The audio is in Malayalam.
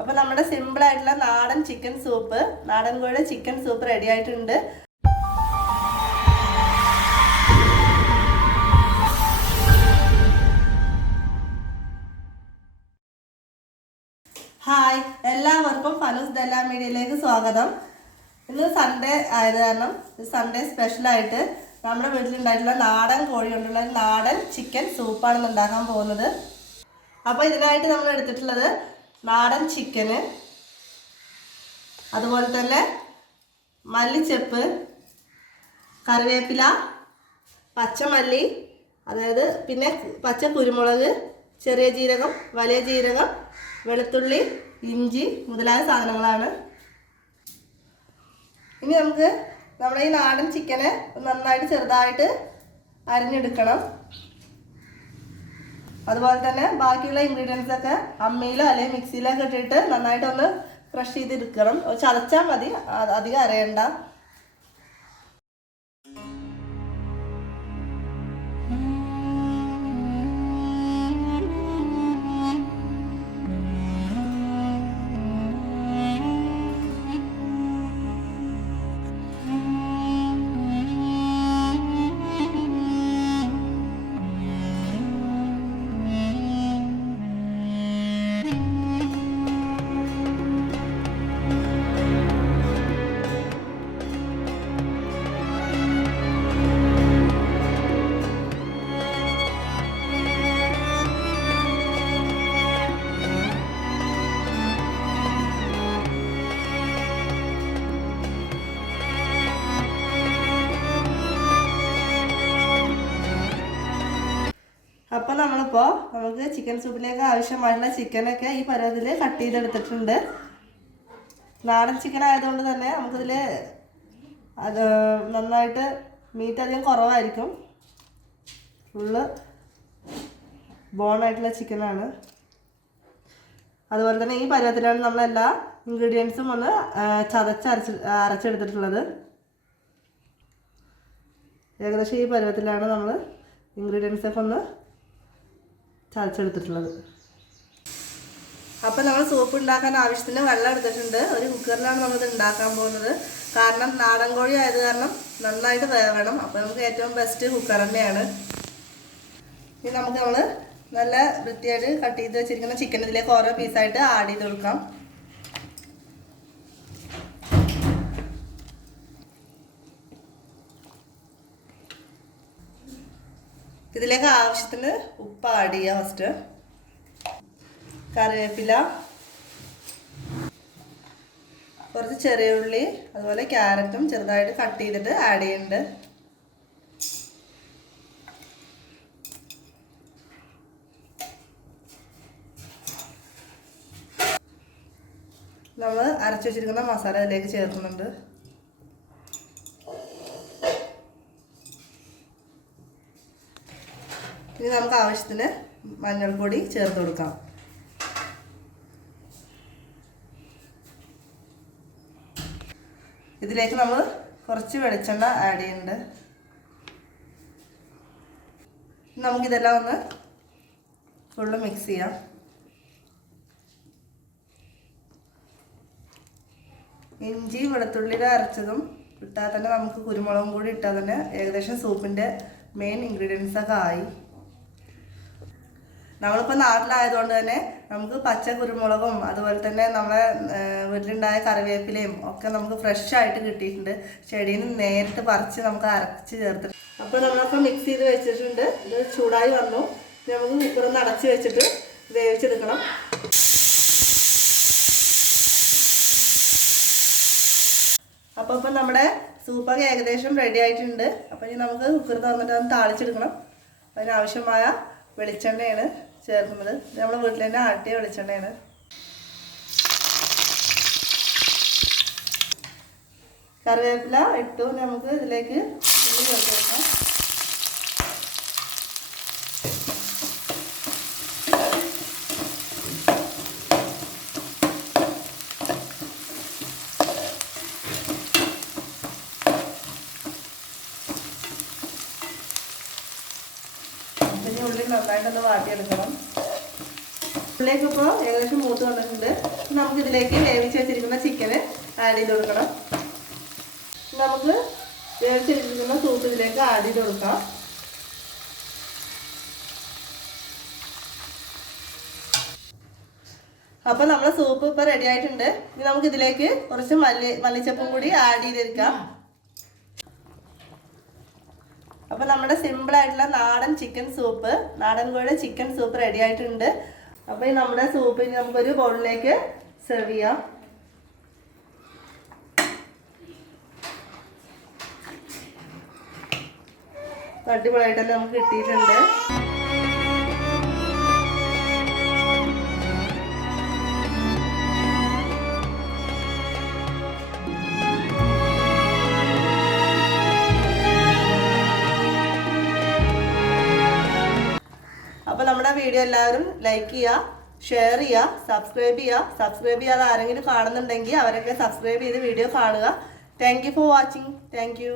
അപ്പോൾ നമ്മുടെ സിമ്പിൾ ആയിട്ടുള്ള നാടൻ ചിക്കൻ സൂപ്പ്, നാടൻ കോഴിയുടെ ചിക്കൻ സൂപ്പ് റെഡി ആയിട്ടുണ്ട്. ഹായ്, എല്ലാവർക്കും ഫനൂസ് ദല്ലാ മീഡിയയിലേക്ക് സ്വാഗതം. ഇന്ന് സൺഡേ ആയത് കാരണം സൺഡേ സ്പെഷ്യലായിട്ട് നമ്മുടെ വീട്ടിലുണ്ടായിട്ടുള്ള നാടൻ കോഴി കൊണ്ടുള്ള നാടൻ ചിക്കൻ സൂപ്പാണ് ഉണ്ടാക്കാൻ പോകുന്നത്. അപ്പോൾ ഇതിനായിട്ട് നമ്മൾ എടുത്തിട്ടുള്ളത് നാടൻ ചിക്കന്, അതുപോലെ തന്നെ മല്ലിച്ചെപ്പ്, കറിവേപ്പില, പച്ചമല്ലി, അതായത് പിന്നെ പച്ച കുരുമുളക്, ചെറിയ ജീരകം, വലിയ ജീരകം, വെളുത്തുള്ളി, ഇഞ്ചി മുതലായ സാധനങ്ങളാണ്. ഇനി നമുക്ക് നമ്മുടെ ഈ നാടൻ ചിക്കനെ നന്നായിട്ട് ചെറുതായിട്ട് അരിഞ്ഞെടുക്കണം. അതുപോലെ തന്നെ ബാക്കിയുള്ള ഇൻഗ്രീഡിയൻസ് ഒക്കെ അമ്മിയിലോ അല്ലെങ്കിൽ മിക്സിയിലൊക്കെ ഇട്ടിട്ട് നന്നായിട്ടൊന്ന് ക്രഷ് ചെയ്തെടുക്കണം. ചതച്ചാൽ മതി, അധികം അരയണ്ട. അപ്പോൾ നമുക്ക് ചിക്കൻ സൂപ്പിലേക്ക് ആവശ്യമായിട്ടുള്ള ചിക്കനൊക്കെ ഈ പരുവത്തിൽ കട്ട് ചെയ്തെടുത്തിട്ടുണ്ട്. നാടൻ ചിക്കൻ ആയതുകൊണ്ട് തന്നെ നമുക്കിതിൽ അത് നന്നായിട്ട് മീറ്റ് അധികം കുറവായിരിക്കും. ഫുള്ള് ബോണായിട്ടുള്ള ചിക്കനാണ്. അതുപോലെ തന്നെ ഈ പരുവത്തിലാണ് നമ്മളെല്ലാ ഇൻഗ്രീഡിയൻസും ഒന്ന് അരച്ചെടുത്തിട്ടുള്ളത്. ഏകദേശം ഈ പരുവത്തിലാണ് നമ്മൾ ഇൻഗ്രീഡിയൻസൊക്കെ ഒന്ന് ചതച്ചെടുത്തിട്ടുള്ളത്. അപ്പോൾ നമ്മൾ സൂപ്പ് ഉണ്ടാക്കാൻ ആവശ്യത്തിന് വെള്ളം എടുത്തിട്ടുണ്ട്. ഒരു കുക്കറിലാണ് നമ്മളിത് ഉണ്ടാക്കാൻ പോകുന്നത്. കാരണം നാടൻ കോഴി ആയത് കാരണം നന്നായിട്ട് വേവണം. അപ്പോൾ നമുക്ക് ഏറ്റവും ബെസ്റ്റ് കുക്കർ തന്നെയാണ്. ഇനി നമ്മൾ നല്ല വൃത്തിയായിട്ട് കട്ട് ചെയ്ത് വെച്ചിരിക്കുന്ന ചിക്കൻ ഇതിലേക്ക് ഓരോ പീസായിട്ട് ആഡ് ചെയ്ത് കൊടുക്കാം. ഇതിലേക്ക് ആവശ്യത്തിന് ഉപ്പ് ആഡ് ചെയ്യുക. ഫസ്റ്റ് കറിവേപ്പില, കുറച്ച് ചെറിയ ഉള്ളി, അതുപോലെ ക്യാരറ്റും ചെറുതായിട്ട് കട്ട് ചെയ്തിട്ട് ആഡ് ചെയ്യുന്നുണ്ട്. നമ്മൾ അരച്ചു വെച്ചിരിക്കുന്ന മസാല ഇതിലേക്ക് ചേർക്കുന്നുണ്ട്. ഇനി നമുക്ക് ആവശ്യത്തിന് മഞ്ഞൾപ്പൊടി ചേർത്ത് കൊടുക്കാം. ഇതിലേക്ക് നമ്മൾ കുറച്ച് വെളിച്ചെണ്ണ ആഡ് ചെയ്യുന്നുണ്ട്. നമുക്കിതെല്ലാം ഒന്ന് ഫുള്ള് മിക്സ് ചെയ്യാം. ഇഞ്ചി വെളുത്തുള്ളിയുടെ അരച്ചതും ഇട്ടാൽ തന്നെ നമുക്ക് കുരുമുളകും കൂടി ഇട്ടാൽ തന്നെ ഏകദേശം സൂപ്പിൻ്റെ മെയിൻ ഇൻഗ്രീഡിയൻസൊക്കെ ആയി. നമ്മളിപ്പോൾ നാട്ടിലായതുകൊണ്ട് തന്നെ നമുക്ക് പച്ച കുരുമുളകും അതുപോലെ തന്നെ നമ്മളെ വീട്ടിലുണ്ടായ കറിവേപ്പിലയും ഒക്കെ നമുക്ക് ഫ്രഷ് ആയിട്ട് കിട്ടിയിട്ടുണ്ട്. ചെടിയിൽ നിന്ന് നേരിട്ട് പറിച്ച് നമുക്ക് അരച്ച് ചേർത്തിട്ട്. അപ്പോൾ നമ്മളൊക്കെ മിക്സ് ചെയ്ത് വെച്ചിട്ടുണ്ട്. ഇത് ചൂടായി വന്നു. നമുക്ക് കുക്കറൊന്ന് അടച്ച് വെച്ചിട്ട് വേവിച്ചെടുക്കണം. അപ്പോൾ നമ്മുടെ സൂപ്പൊക്കെ ഏകദേശം റെഡി ആയിട്ടുണ്ട്. അപ്പോൾ ഇനി നമുക്ക് കുക്കർ തുറന്നിട്ട് ഒന്ന് താളിച്ചെടുക്കണം. അതിനാവശ്യമായ വെളിച്ചെണ്ണയാണ് ചേർക്കുന്നത്. നമ്മുടെ വീട്ടിൽ തന്നെ ആട്ടിയ വെളിച്ചെണ്ണയാണ്. കറിവേപ്പില ഇട്ടു. നമുക്ക് ഇതിലേക്ക് ഉള്ളി ചേർത്ത് കൊടുക്കാം. ഉള്ളി നന്നായിട്ടൊന്ന് വാട്ടിയെടുക്കണം. ഉള്ളിലേക്ക് ഇപ്പോൾ ഏകദേശം മൂത്ത് വന്നിട്ടുണ്ട്. നമുക്ക് ഇതിലേക്ക് വേവിച്ച് വെച്ചിരിക്കുന്ന ചിക്കന് ആഡ് ചെയ്ത് കൊടുക്കണം. നമുക്ക് വേവിച്ച് വെച്ചിരിക്കുന്ന സൂപ്പ് ഇതിലേക്ക് ആഡ് ചെയ്ത് കൊടുക്കാം. അപ്പോൾ നമ്മുടെ സൂപ്പ് ഇപ്പോൾ റെഡി ആയിട്ടുണ്ട്. ഇനി നമുക്ക് ഇതിലേക്ക് കുറച്ച് മല്ലിച്ചപ്പും കൂടി ആഡ് ചെയ്തെടുക്കാം. അപ്പോൾ നമ്മുടെ സിമ്പിളായിട്ടുള്ള നാടൻ ചിക്കൻ സൂപ്പ്, നാടൻ കോഴിയുടെ ചിക്കൻ സൂപ്പ് റെഡി ആയിട്ടുണ്ട്. അപ്പോൾ ഈ നമ്മുടെ സൂപ്പ് ഇനി നമുക്കൊരു ബൗളിലേക്ക് സെർവ് ചെയ്യാം. അടിപൊളിയായിട്ട് തന്നെ നമുക്ക് കിട്ടിയിട്ടുണ്ട്. അപ്പോൾ നമ്മുടെ വീഡിയോ എല്ലാവരും ലൈക്ക് ചെയ്യുക, ഷെയർ ചെയ്യുക, സബ്സ്ക്രൈബ് ചെയ്യുക. സബ്സ്ക്രൈബ് ചെയ്യാതെ ആരെങ്കിലും കാണുന്നുണ്ടെങ്കിൽ അവരൊക്കെ സബ്സ്ക്രൈബ് ചെയ്ത് വീഡിയോ കാണുക. Thank you for watching. Thank you.